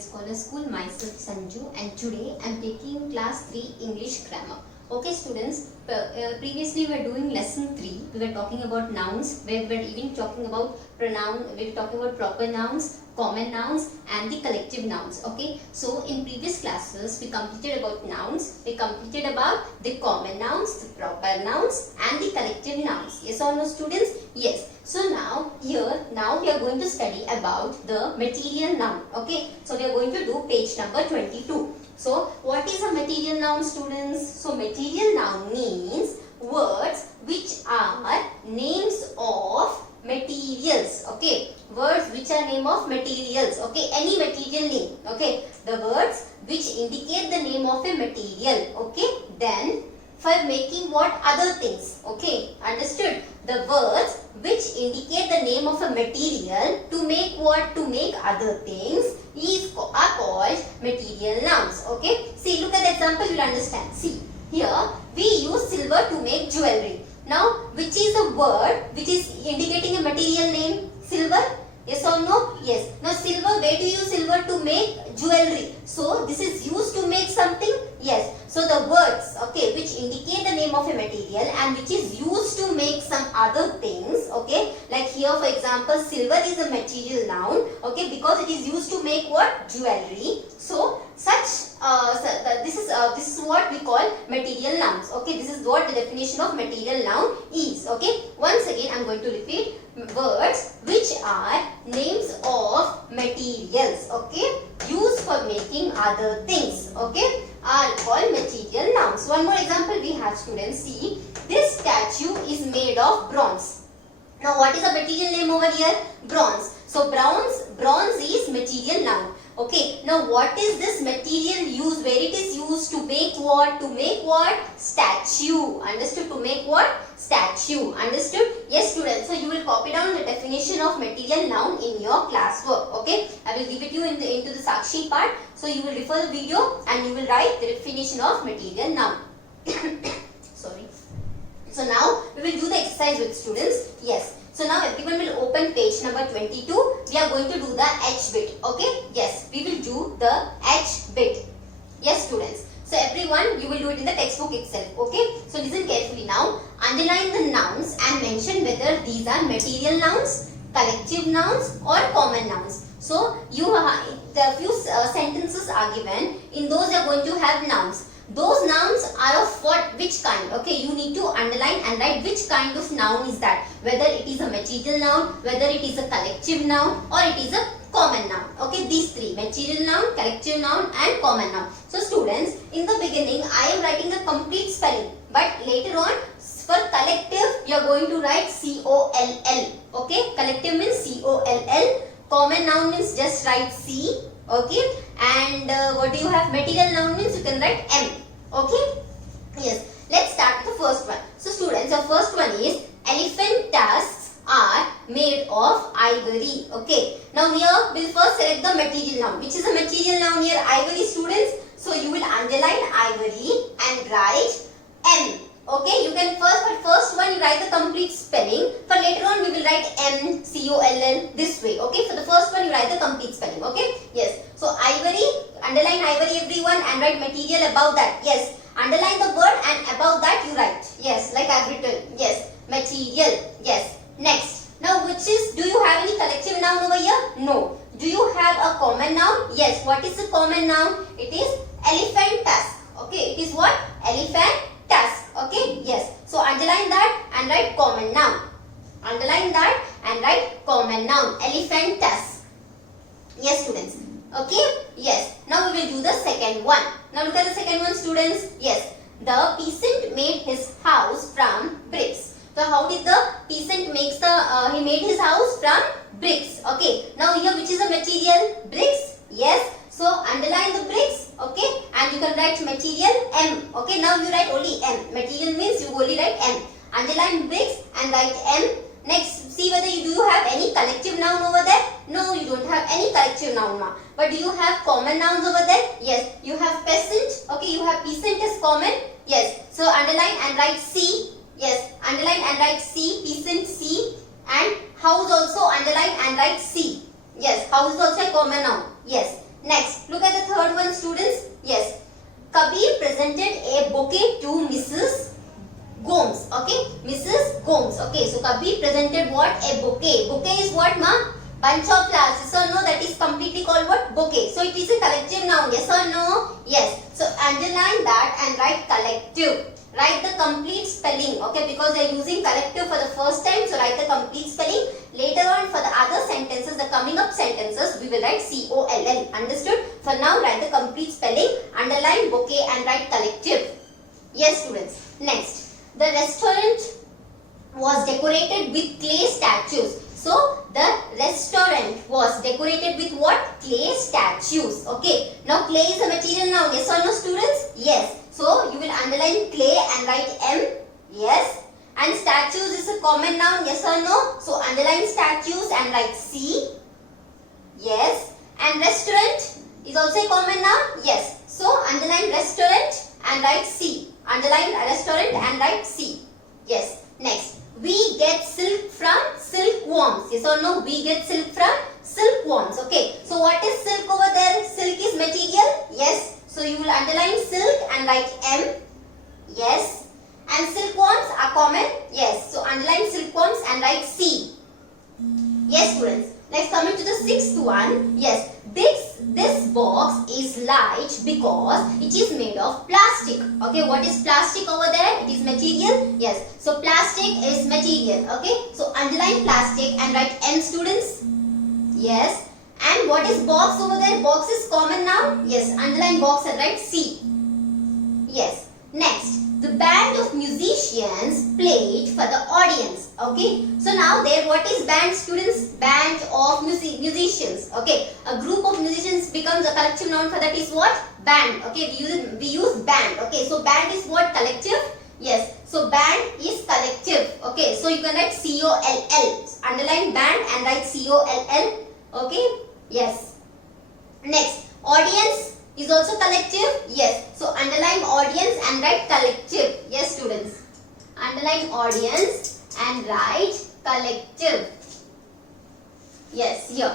Indian Scholar School. Myself Sanju, and today I am taking class 3 English grammar. Okay students, previously we were doing lesson 3. We were talking about nouns, we were even talking about pronoun, we were talking about proper nouns, common nouns and the collective nouns. Okay, so in previous classes we completed about nouns, we completed about the common nouns, the proper nouns and the collective nouns. Yes or no students? Yes. So now we are going to study about the material noun. Okay, so we are going to do page number 22. So what is a material noun, students? So material noun means words which are names of materials. Okay, words which are name of materials. Okay, any material name. Okay, the words which indicate the name of a material. Okay, then for making what other things. Okay, understood? The words which indicate the name of a material to make what? To make other things are called material nouns. Okay, see, look at the example, you will understand. See, here we use silver to make jewelry. Now, which is the word which is indicating a material name? Silver? Yes or no? Yes. Now, silver, where do you use silver to make jewelry? So, this is used to make something? Yes. So, the words, okay, which indicate the name of a material and which is used to make some other things, okay, like here for example, silver is a material noun, okay, because it is used to make what? Jewelry. So, this is what we call material nouns. Okay, this is what the definition of material noun is. Okay, once again I am going to repeat. Words which are names of materials, okay, used for making other things, okay, are called material nouns. One more example we have, students. See, this statue is made of bronze. Now what is the material name over here? Bronze. So bronze is material noun. Okay, now what is this material used, where it is used to make what? To make what? Statue. Understood? To make what? Statue. Understood? Yes students, so you will copy down the definition of material noun in your classwork. Okay, I will give it you into the Sakshi part. So you will refer the video and you will write the definition of material noun. Sorry. So now we will do the exercise with students. Yes. So now everyone will open page number 22. We are going to do the H bit. Okay? Yes, we will do the H bit. Yes students. So everyone, you will do it in the textbook itself. Okay? So listen carefully now. Underline the nouns and mention whether these are material nouns, collective nouns or common nouns. So the few sentences are given. In those you are going to have nouns. Those nouns are of what, which kind? Okay, you need to underline and write which kind of noun is that. Whether it is a material noun, whether it is a collective noun or it is a common noun. Okay, these three, material noun, collective noun and common noun. So students, in the beginning I am writing a complete spelling, but later on for collective you are going to write C-O-L-L. Okay, collective means C-O-L-L. Common noun means just write C. Okay, and what do you have? Material noun means you can write M. Okay, yes. Let's start with the first one. So students, the first one is elephant tusks are made of ivory. Okay, now here we will first select the material noun. Which is a material noun here? Ivory, students. So you will underline ivory and write M. Okay, you can first one you write the complete spelling. For later on we will write M, C-O-L-L this way. Okay, for the first one you write the complete spelling. Okay, yes. So ivory, underline ivory everyone and write material above that. Yes, underline the word and above that you write. Yes, like I have written. Yes, material. Yes. Next. Now do you have any collective noun over here? No. Do you have a common noun? Yes. What is the common noun? It is elephant tusk. Okay, it is what? Elephant tusk. Okay, yes. So underline that and write common noun. Underline that and write common noun. Elephant tusk. Yes, students. Okay, yes. Now we will do the second one. Now look at the second one, students. Yes. The peasant made his house from bricks. So how did the peasant makes he made his house from bricks. Okay. Now here which is the material? Bricks. Yes. So underline the bricks, okay, and you can write material M. Okay, now you write only M. Material means you only write M. Underline bricks and write M. Next, see whether do you have any collective noun over there? No, you don't have any collective noun now. But do you have common nouns over there? Yes, you have peasant. Okay, you have peasant as common. Yes, so underline and write C. Yes, underline and write C. Peasant C. And house also underline and write C. Yes, house is also a common noun. Yes. Next, look at the third one, students. Yes, Kabir presented a bouquet to Mrs. Gomes. Okay, Mrs. Gomes. Okay, so Kabir presented what? A bouquet. Bouquet is what, ma? Bunch of flowers. Yes or no? That is completely called what? Bouquet. So it is a collective noun. Yes or no? Yes. So underline that and write collective. Write the complete spelling. Okay, because they are using collective for the first time. So write the complete spelling. Later on, for the other sentences, the coming up sentences, we will write COLL. Understood? For now, write the complete spelling. Underline bouquet and write collective. Yes, students. Next, the restaurant was decorated with clay statues. So, the restaurant was decorated with what? Clay statues. Okay. Now, clay is a material noun. Yes or no, students? Yes. So, you will underline clay and write M. Yes. And statues is a common noun. Yes or no? So, underline statues and write C. Yes. And restaurant is also a common noun. Yes. So, underline restaurant and write C. Underline restaurant and write C. Yes. Next. We get silk from silkworms. Yes or no? We get silk from silkworms. Okay. So what is silk over there? Silk is material. Yes. So you will underline silk and write M. Yes. And silkworms are common. Yes. So underline silkworms and write C. Yes, students. Next, coming to the sixth one. Yes. This box is light because it is made of plastic. Okay, what is plastic over there? It is material. Yes, so plastic is material. Okay, so underline plastic and write N, students. Yes, and what is box over there? Box is common noun. Yes, underline box and write C. Yes, next. The band of musicians played for the audience. Okay. So now there, what is band, students? Band of musicians. Okay. A group of musicians becomes a collective noun for that is what? Band. Okay. We use band. Okay. So band is what? Collective. Yes. So band is collective. Okay. So you can write COLL. Underline band and write COLL. Okay. Yes. Next. Audience is also collective. Yes. So underline audience and write collective. Yes, students. Underline audience and write collective. Yes, here.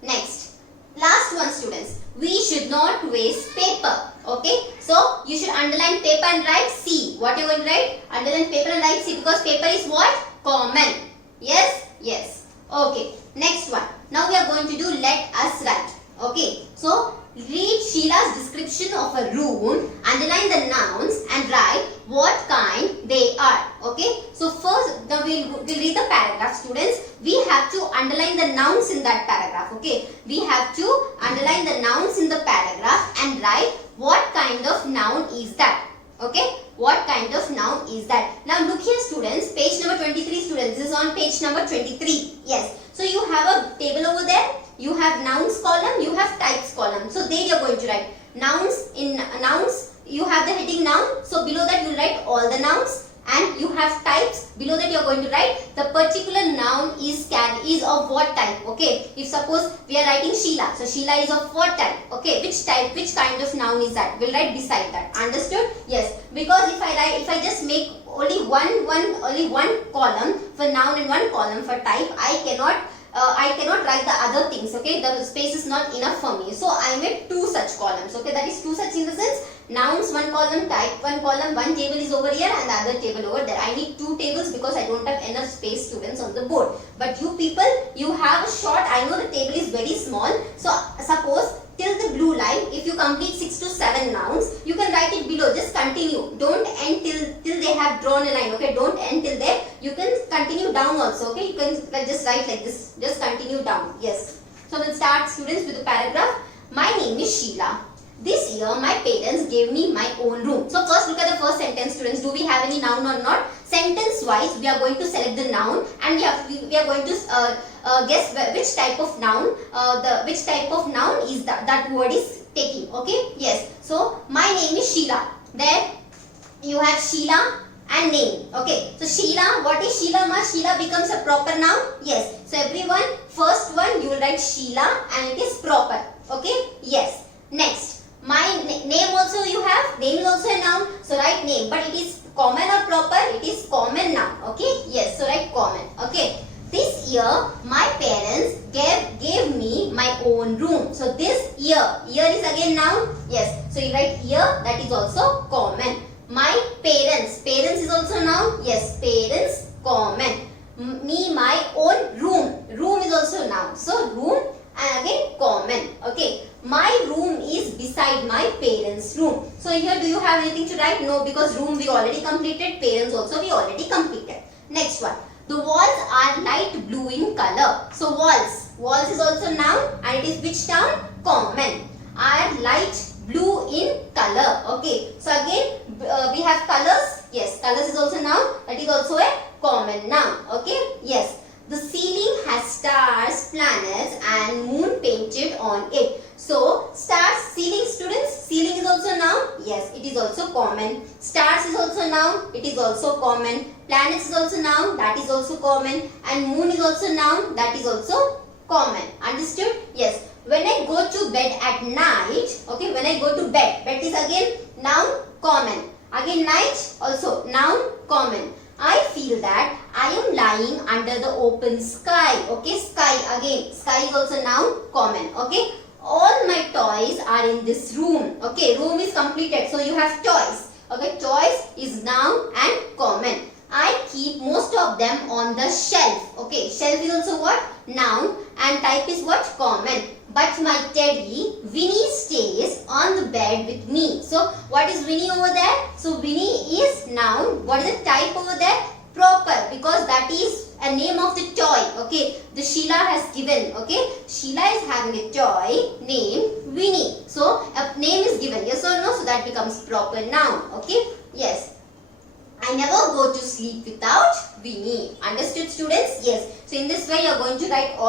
Next. Last one, students. We should not waste paper. Okay. So you should underline paper and write C. What you going to write? Underline paper and write C because paper is what? Common. Yes. Yes. Okay. Next one. Now we are going to do let us write. Okay, so read Sheila's description of a room, underline the nouns and write what kind they are. Okay, so first now we'll read the paragraph, students. We have to underline the nouns in that paragraph. Okay, we have to underline the nouns in the paragraph and write what kind of noun is that. Okay, what kind of noun is that? Now look here, students, page number 23, students. This is on page number 23. Yes, so you have a table over there. You have nouns column, you have types column. So there you are going to write nouns. In nouns, you have the heading noun. So below that you will write all the nouns. And you have types. Below that you are going to write the particular noun is of what type. Okay. If suppose we are writing Sheila. So Sheila is of what type? Okay. Which type, which kind of noun is that? We'll write beside that. Understood? Yes. Because if I just make only one column for noun and one column for type, I cannot write the other things. Okay, the space is not enough for me. So I made two such columns. Okay, that is two such in the sense nouns one column, type one column, one table is over here and the other table over there. I need two tables because I don't have enough space, students, on the board. But you people, you have a short. I know the table is very small. So suppose till the blue line, if you complete 6 to 7 nouns, you can write it below. Just continue. Don't end till they have drawn a line. Okay, don't end till there. You can continue down also. Okay, you can just write like this. Just continue down. Yes. So we'll start, students, with the paragraph. My name is Sheila. This year my parents gave me my own room. So first look at the first sentence, students. Do we have any noun or not? Sentence wise we are going to select the noun and we are going to guess which type of noun which type of noun is that word is taking. Okay, yes. So my name is Sheila. There you have Sheila and name. Okay, so Sheila, what is Sheila, ma? Sheila becomes a proper noun. Yes. So everyone, first one you will write Sheila and it is proper. Okay, yes. Next, my name also you have. Name is also a noun. So write name, but it is common or proper? It is common noun. Okay, yes. So write common. Okay. This year my parents gave me my own room. So this year is again noun. Yes. So you write year, that is also common. My parents is also noun. Yes, parents common. Me my own room is also noun. So room and again common. Okay. My room is beside my parents' room. So here do you have anything to write? No, because room we already completed. Parents also we already completed. Next one. The walls are light blue in color. So walls is also noun and it is which noun? Common. Are light blue in color. Okay. So again we have colors. Yes, colors is also noun. That is also a common noun. Okay. Yes. The ceiling has stars, planets and moon painted on it. So stars, ceiling, students, ceiling is also noun. Yes, it is also common. Stars is also noun. It is also common. Planets is also noun. That is also common. And moon is also noun. That is also common. Understood? Yes. When I go to bed at night, okay, when I go to bed is again noun, common. Again night, also noun, common. I feel that I am lying under the open sky. Okay, sky again. Sky is also noun, common. Okay. All my toys are in this room. Okay, room is completed. So you have toys. Okay, toys is noun and common. I keep most of them on the shelf. Okay, shelf is also what? Noun and type is what? Common. But my teddy, Winnie, stays on the bed with me. So what is Winnie over there? So Winnie is noun. What is the type over there? Proper, because that is a name of the toy. Okay, the Sheila has given. Okay, Sheila is having a toy named Winnie. So a name is given. Yes or no? So that becomes proper noun. Okay. Yes. I never go to sleep without Winnie. Understood, students? Yes. So in this way you are going to write all